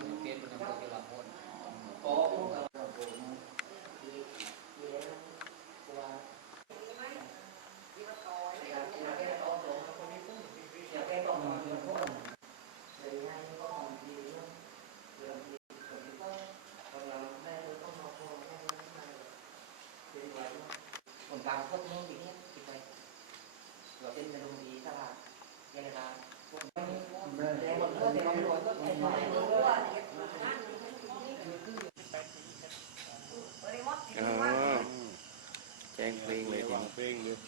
Mungkin benar-benar dilapor. Oh, Gracias. เราเป็นในโรงดีตลาดยาลาพวกนี้เลยแต่หมดเลยแต่หมดเลยอ๋อแจ้งเพลงเลยทีวางนี้ เพลงเลย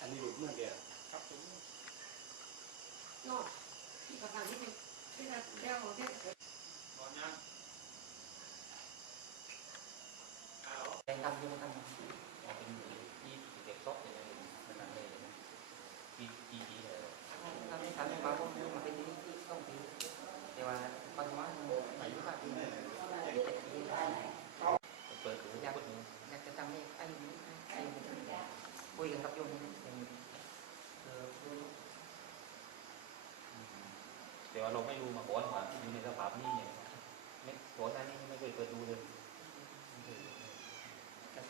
อันนี้หลุดเมื่อเดียวเนาะที่ประกันที่เป็นที่เราเรียกว่าเรียกแรงทำยุ่งทำเป็นที่เด็กซอกอย่างนี้มันนั่นเลยนะปีปีปีเลยทำให้ทำให้มาพวกนี้มาเป็นที่ที่ต้องปีแต่ว่าปัจจุบันอายุห้าปีเจ็ดปีเปิดอยากอยากจะทำให้ไอ้ไอ้คุยกันกับโยมนี่แต่ว่าเราไม่รู้มาก่อนว่าอยู่ในสภาพนี้เนี่ยไม่ก่อนหน้านี้ไม่เคยเปิดดูเลย แต่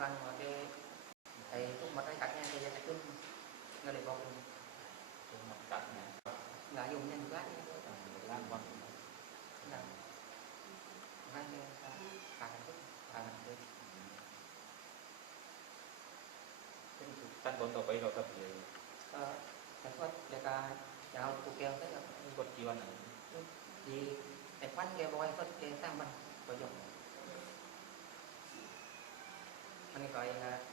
คือปั้นรันมาได้ไอ้ทุกมาได้กัดเนี่ยจะขึ้นก็เลยบอกตรงมันกัดเนี่ยหลายอยู่เนี่ยร้านเนี่ยร่างวั นร้านร้